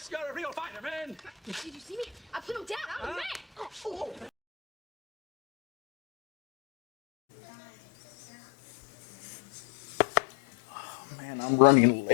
Max, you're a real fighter, man. Did you see me? I put him down. I'm the man. Oh. Man, I'm running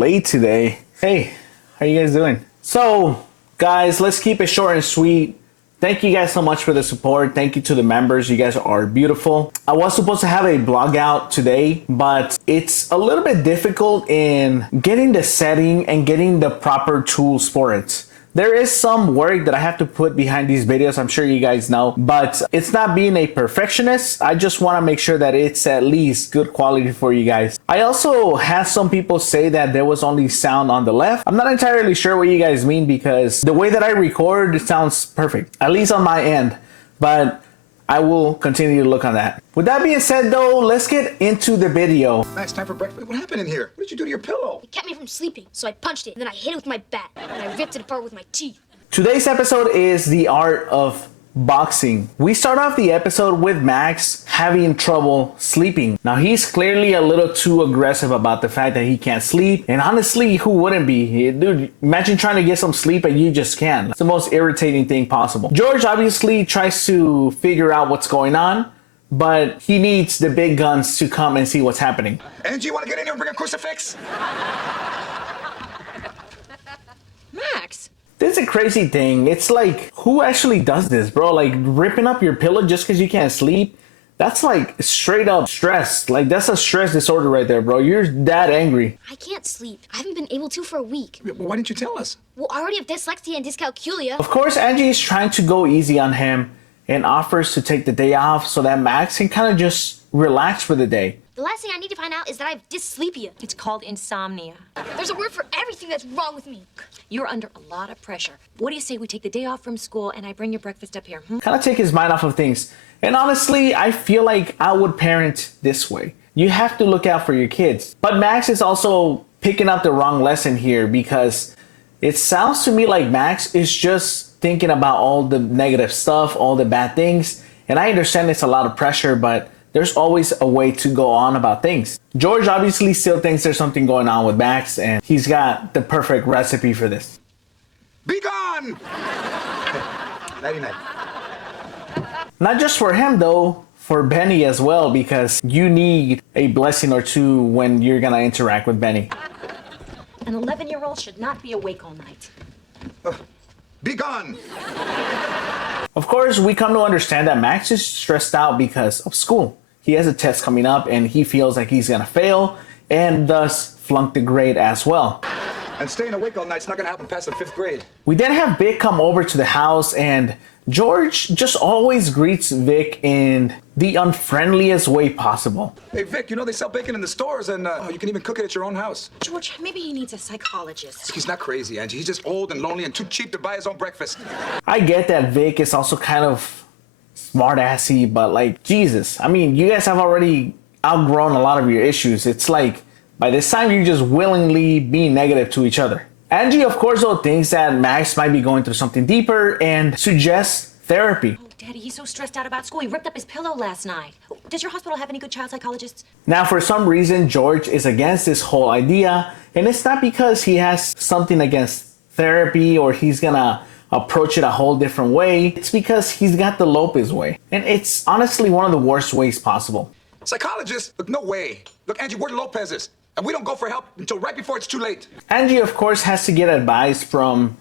late today. Hey, how you guys doing? So, guys, let's keep it short and sweet. Thank you guys so much for the support. Thank you to the members. You guys are beautiful. I was supposed to have a blog out today, but it's a little bit difficult in getting the setting and getting the proper tools for it. There is some work that I have to put behind these videos, I'm sure you guys know, but it's not being a perfectionist. I just want to make sure that it's at least good quality for you guys. I also had some people say that there was only sound on the left. I'm not entirely sure what you guys mean because the way that I record, it sounds perfect, at least on my end, but I will continue to look on that. With that being said though, let's get into the video. Max, time for breakfast. What happened in here? What did you do to your pillow? It kept me from sleeping, so I punched it, and then I hit it with my bat, and I ripped it apart with my teeth. Today's episode is the art of boxing. We start off the episode with Max having trouble sleeping. Now he's clearly a little too aggressive about the fact that he can't sleep, and honestly, who wouldn't be? Dude, imagine trying to get some sleep and you just can't. It's the most irritating thing possible. George obviously tries to figure out what's going on, but he needs the big guns to come and see what's happening. Angie, you want to get in here and bring a crucifix? Max! This is a crazy thing. It's like, who actually does this, bro? Like, ripping up your pillow just because you can't sleep? That's like straight up stress. Like, that's a stress disorder right there, bro. You're that angry. I can't sleep. I haven't been able to for a week. Well, why didn't you tell us? Well, I already have dyslexia and dyscalculia. Of course, Angie is trying to go easy on him and offers to take the day off so that Max can kind of just relax for the day. The last thing I need to find out is that I have dysleepia. It's called insomnia. There's a word for everything that's wrong with me. You're under a lot of pressure. What do you say we take the day off from school and I bring your breakfast up here? Kind of take his mind off of things. And honestly, I feel like I would parent this way. You have to look out for your kids. But Max is also picking up the wrong lesson here because it sounds to me like Max is just thinking about all the negative stuff, all the bad things. And I understand it's a lot of pressure, but there's always a way to go on about things. George obviously still thinks there's something going on with Max, and he's got the perfect recipe for this. Be gone! Nighty-night. Not just for him though, for Benny as well, because you need a blessing or two when you're gonna interact with Benny. An 11-year-old should not be awake all night. Be gone! Of course, we come to understand that Max is stressed out because of school. He has a test coming up and he feels like he's gonna fail and thus flunk the grade as well. And staying awake all night's not gonna happen past the 5th grade. We then have Vic come over to the house and George just always greets Vic in the unfriendliest way possible. Hey, Vic, you know they sell bacon in the stores and you can even cook it at your own house. George, maybe he needs a psychologist. He's not crazy, Angie. He's just old and lonely and too cheap to buy his own breakfast. I get that Vic is also kind of smart-assy, but like, Jesus. I mean, you guys have already outgrown a lot of your issues. It's like, by this time, you're just willingly being negative to each other. Angie, of course, though, thinks that Max might be going through something deeper and suggests therapy. Oh, Daddy, he's so stressed out about school. He ripped up his pillow last night. Does your hospital have any good child psychologists? Now, for some reason, George is against this whole idea, and it's not because he has something against therapy or he's gonna approach it a whole different way. It's because he's got the Lopez way, and it's honestly one of the worst ways possible. Psychologist? Look, no way. Look, Angie, we're Lopez's, and we don't go for help until right before it's too late. Angie, of course, has to get advice from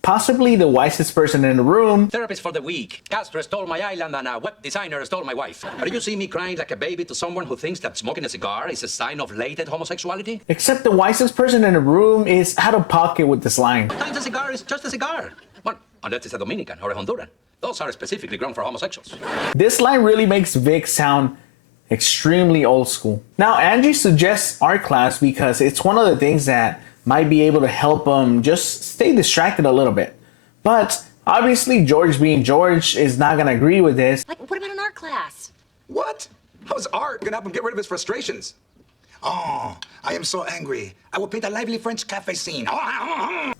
possibly the wisest person in the room. Therapist for the week. Castro stole my island and a web designer stole my wife. Are you see me crying like a baby to someone who thinks that smoking a cigar is a sign of latent homosexuality? Except the wisest person in the room is out of pocket with this line. Sometimes a cigar is just a cigar. Well, unless it's a Dominican or a Honduran. Those are specifically grown for homosexuals. This line really makes Vic sound extremely old school. Now, Angie suggests art class because it's one of the things that might be able to help him just stay distracted a little bit. But obviously, George being George is not gonna agree with this. Like, what about an art class? What? How's art gonna help him get rid of his frustrations? Oh, I am so angry. I will paint a lively French cafe scene.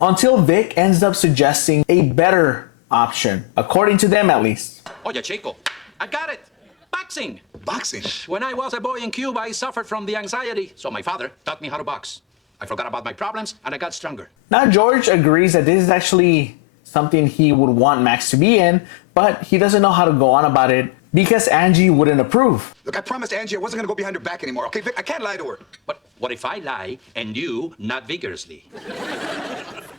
Until Vic ends up suggesting a better option, according to them at least. Oye, Chico, I got it. Boxing. Boxing? When I was a boy in Cuba, I suffered from the anxiety, so my father taught me how to box. I forgot about my problems and I got stronger. Now, George agrees that this is actually something he would want Max to be in, but he doesn't know how to go on about it because Angie wouldn't approve. Look, I promised Angie I wasn't gonna go behind her back anymore, okay, Vic? I can't lie to her. But what if I lie and you not vigorously?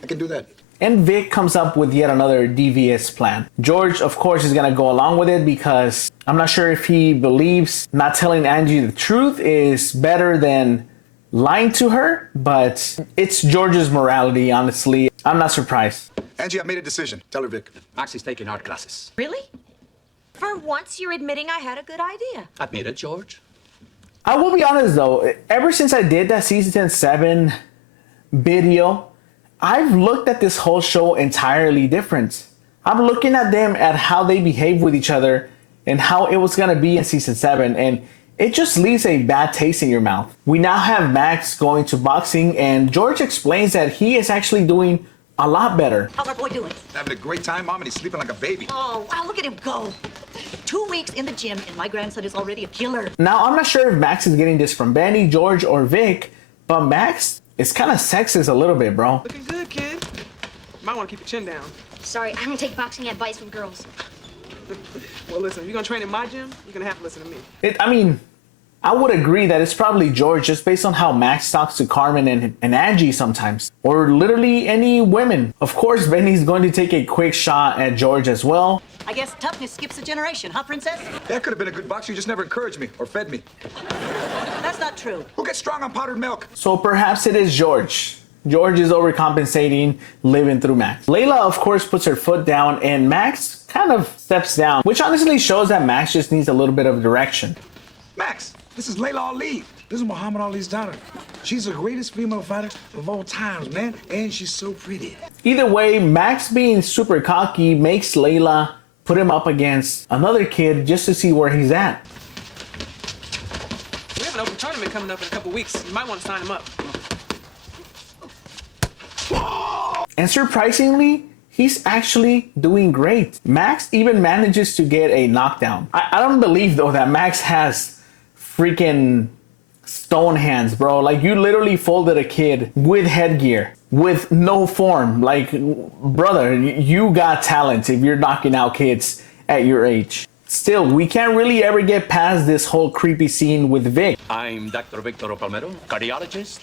I can do that. And Vic comes up with yet another devious plan. George, of course, is gonna go along with it because I'm not sure if he believes not telling Angie the truth is better than lying to her, but it's George's morality, honestly. I'm not surprised. Angie, I've made a decision. Tell her, Vic. Max is taking art classes. Really? For once, you're admitting I had a good idea. Admit it, George. I will be honest though, ever since I did that season 7 video, I've looked at this whole show entirely different. I'm looking at them at how they behave with each other and how it was gonna be in season 7, and it just leaves a bad taste in your mouth. We now have Max going to boxing, and George explains that he is actually doing a lot better. How's our boy doing? Having a great time, Mom, and he's sleeping like a baby. Oh, wow, look at him go. 2 weeks in the gym, and my grandson is already a killer. Now, I'm not sure if Max is getting this from Benny, George, or Vic, but Max is kind of sexist a little bit, bro. Looking good, kid. Might want to keep your chin down. Sorry, I don't take boxing advice from girls. Well, listen, if you're going to train in my gym, you're going to have to listen to me. I would agree that it's probably George just based on how Max talks to Carmen and Angie sometimes, or literally any women. Of course, Benny's going to take a quick shot at George as well. I guess toughness skips a generation, huh, Princess? That could have been a good boxer. You just never encouraged me or fed me. That's not true. Who gets strong on powdered milk? So perhaps it is George. George is overcompensating, living through Max. Layla, of course, puts her foot down, and Max kind of steps down, which honestly shows that Max just needs a little bit of direction. Max, this is Layla Ali. This is Muhammad Ali's daughter. She's the greatest female fighter of all times, man. And she's so pretty. Either way, Max being super cocky makes Layla put him up against another kid just to see where he's at. We have an open tournament coming up in a couple weeks. You might want to sign him up. And surprisingly, he's actually doing great. Max even manages to get a knockdown. I don't believe though that Max has freaking stone hands, bro. Like, you literally folded a kid with headgear, with no form. Like, brother, you got talent if you're knocking out kids at your age. Still, we can't really ever get past this whole creepy scene with Vic. I'm Dr. Victor Palmero, cardiologist,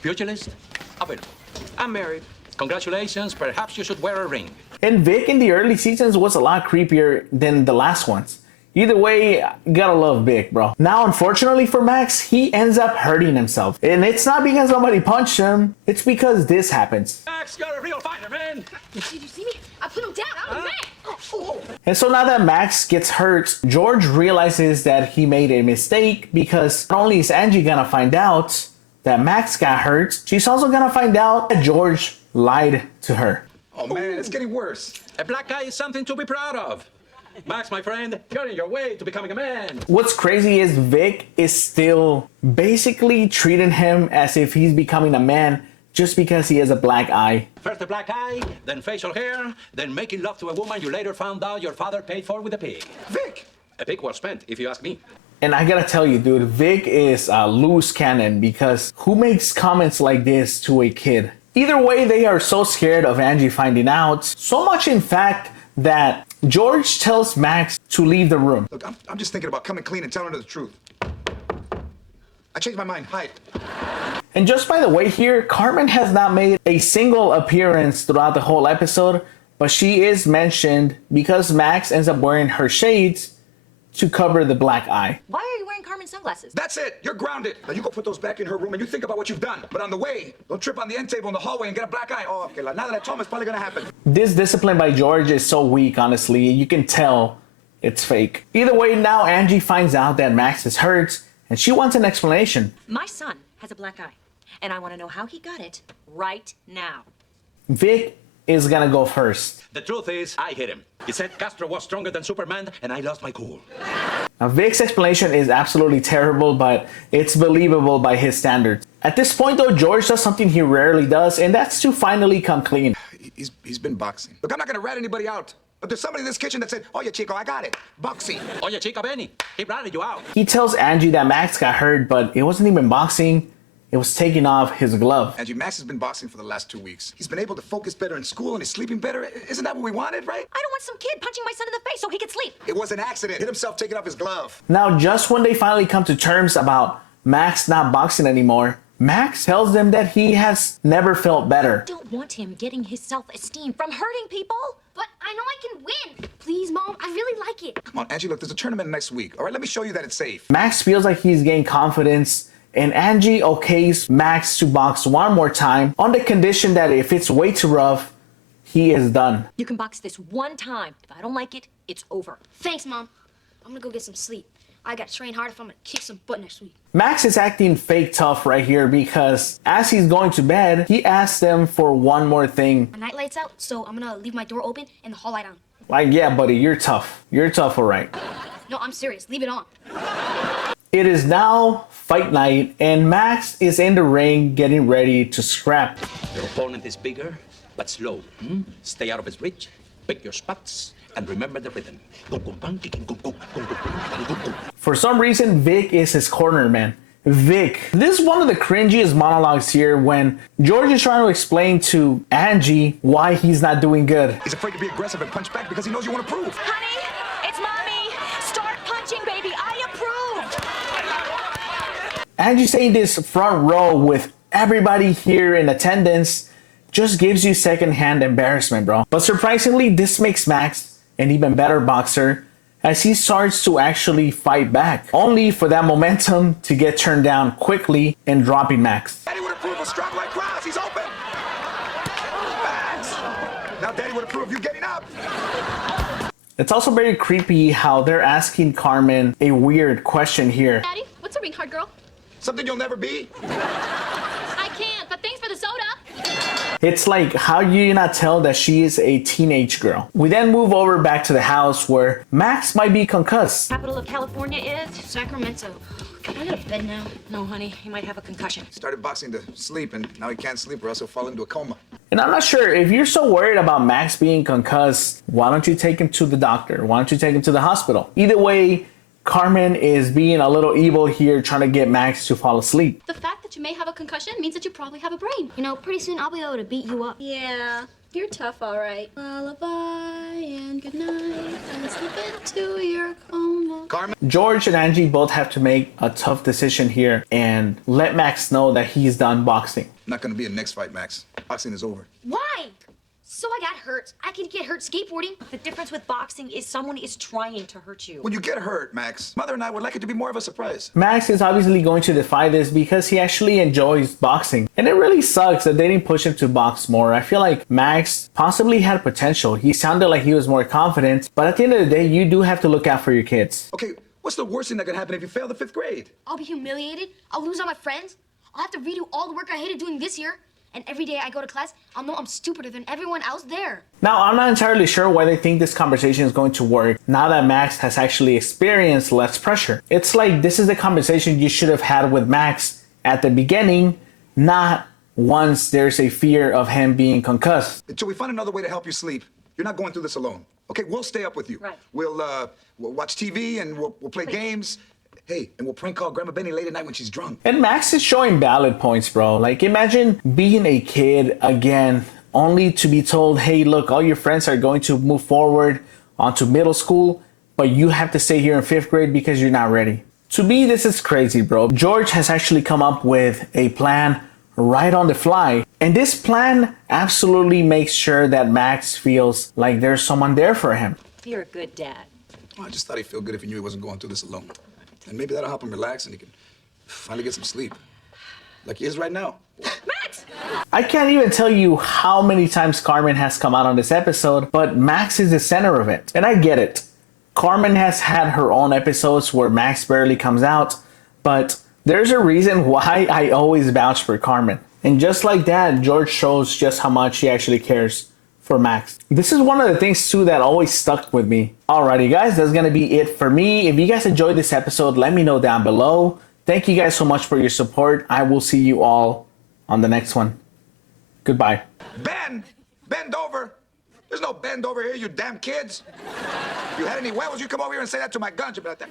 pugilist, available. I'm married. Congratulations, perhaps you should wear a ring. And Vic in the early seasons was a lot creepier than the last ones. Either way, gotta love Vic, bro. Now, unfortunately for Max, he ends up hurting himself. And it's not because somebody punched him, it's because this happens. Max, you're a real fighter, man. Did you see me? I put him down. I was mad. And so now that Max gets hurt, George realizes that he made a mistake because not only is Angie gonna find out that Max got hurt, she's also gonna find out that George lied to her. Oh, man, it's getting worse. A black guy is something to be proud of. Max, my friend, you're on your way to becoming a man. What's crazy is Vic is still basically treating him as if he's becoming a man just because he has a black eye. First a black eye, then facial hair, then making love to a woman you later found out your father paid for with a pig. Vic! A pig well spent, if you ask me. And I gotta tell you, dude, Vic is a loose cannon because who makes comments like this to a kid? Either way, they are so scared of Angie finding out. So much, in fact, that George tells Max to leave the room. Look, I'm just thinking about coming clean and telling her the truth. I changed my mind. Hide. And just by the way here, Carmen has not made a single appearance throughout the whole episode, but she is mentioned because Max ends up wearing her shades to cover the black eye. Why are you wearing Carmen's sunglasses? That's it. You're grounded. Now you go put those back in her room and you think about what you've done. But on the way, don't trip on the end table in the hallway and get a black eye. Oh, okay. Now that I told him, it's probably gonna happen. This discipline by George is so weak, honestly. You can tell it's fake. Either way, now Angie finds out that Max is hurt and she wants an explanation. My son has a black eye, and I want to know how he got it right now. Vic is gonna go first. The truth is, I hit him. He said Castro was stronger than Superman, and I lost my cool. Now, Vic's explanation is absolutely terrible, but it's believable by his standards. At this point, though, George does something he rarely does, and that's to finally come clean. He's been boxing. Look, I'm not gonna rat anybody out. But there's somebody in this kitchen that said, oh, yeah, Chico, I got it. Boxing. Oye, chica, Benny, he ratted you out. He tells Angie that Max got hurt, but it wasn't even boxing. it was taking off his glove. Angie, Max has been boxing for the last 2 weeks. He's been able to focus better in school and he's sleeping better. Isn't that what we wanted, right? I don't want some kid punching my son in the face so he could sleep. It was an accident. Hit himself taking off his glove. Now, just when they finally come to terms about Max not boxing anymore, Max tells them that he has never felt better. I don't want him getting his self-esteem from hurting people. But I know I can win. Please, Mom, I really like it. Come on, Angie, look, there's a tournament next week. All right, let me show you that it's safe. Max feels like he's gained confidence, and Angie okays Max to box one more time on the condition that if it's way too rough, he is done. You can box this one time. If I don't like it, it's over. Thanks, Mom. I'm gonna go get some sleep. I gotta train hard if I'm gonna kick some butt next week. Max is acting fake tough right here because as he's going to bed, he asks them for one more thing. My night light's out, so I'm gonna leave my door open and the hall light on. Like, yeah, buddy, you're tough. You're tough, all right. No, I'm serious. Leave it on. It is now fight night, and Max is in the ring getting ready to scrap. Your opponent is bigger, but slow. Stay out of his reach, pick your spots, and remember the rhythm. For some reason, Vic is his corner man. Vic. This is one of the cringiest monologues here when George is trying to explain to Angie why he's not doing good. He's afraid to be aggressive and punch back because he knows you want to prove. Honey, it's Mommy. Start punching, baby. I approve. Angie saying this front row with everybody here in attendance just gives you secondhand embarrassment, bro. But surprisingly, this makes Max an even better boxer as he starts to actually fight back, only for that momentum to get turned down quickly and dropping Max. Daddy would approve of strong like cross. He's open. Max. Now Daddy would approve of you getting up. It's also very creepy how they're asking Carmen a weird question here. Daddy, what's a ring card, girl? Something you'll never be. I can't, but thanks for the soda. It's like, how do you not tell that she is a teenage girl? We then move over back to the house where Max might be concussed. Capital of California is? Sacramento. Can I go to bed now? No, honey. He might have a concussion. Started boxing to sleep and now he can't sleep or else he'll fall into a coma. And I'm not sure, if you're so worried about Max being concussed, why don't you take him to the doctor? Why don't you take him to the hospital? Either way, Carmen is being a little evil here, trying to get Max to fall asleep. The fact that you may have a concussion means that you probably have a brain. You know, pretty soon I'll be able to beat you up. Yeah, you're tough, all right. Lullaby and good night and slip into your coma. Carmen. George and Angie both have to make a tough decision here and let Max know that he's done boxing. Not going to be a next fight, Max. Boxing is over. Why? So I got hurt. I can get hurt skateboarding. The difference with boxing is someone is trying to hurt you. When you get hurt, Max, Mother and I would like it to be more of a surprise. Max is obviously going to defy this because he actually enjoys boxing. And it really sucks that they didn't push him to box more. I feel like Max possibly had potential. He sounded like he was more confident. But at the end of the day, you do have to look out for your kids. Okay, what's the worst thing that could happen if you fail the 5th grade? I'll be humiliated. I'll lose all my friends. I'll have to redo all the work I hated doing this year. And every day I go to class, I'll know I'm stupider than everyone else there. Now, I'm not entirely sure why they think this conversation is going to work now that Max has actually experienced less pressure. It's like this is the conversation you should have had with Max at the beginning, not once there's a fear of him being concussed. Until we find another way to help you sleep. You're not going through this alone. Okay, we'll stay up with you. Right. We'll watch TV and we'll play games. Hey, and we'll prank call Grandma Benny late at night when she's drunk. And Max is showing valid points, bro. Like, imagine being a kid again, only to be told, hey, look, all your friends are going to move forward onto middle school, but you have to stay here in 5th grade because you're not ready. To me, this is crazy, bro. George has actually come up with a plan right on the fly. And this plan absolutely makes sure that Max feels like there's someone there for him. You're a good dad. Well, I just thought he'd feel good if he knew he wasn't going through this alone. And maybe that'll help him relax and he can finally get some sleep. Like he is right now. Max! I can't even tell you how many times Carmen has come out on this episode, but Max is the center of it. And I get it. Carmen has had her own episodes where Max barely comes out, but there's a reason why I always vouch for Carmen. And just like that, George shows just how much he actually cares for Max. This is one of the things too that always stuck with me. Alrighty guys, that's gonna be it for me. If you guys enjoyed this episode, let me know down below. Thank you guys so much for your support. I will see you all on the next one. Goodbye. Bend! Bend over! There's no bend over here, you damn kids. If you had any huevos, you come over here and say that to my guns. You'd be like that.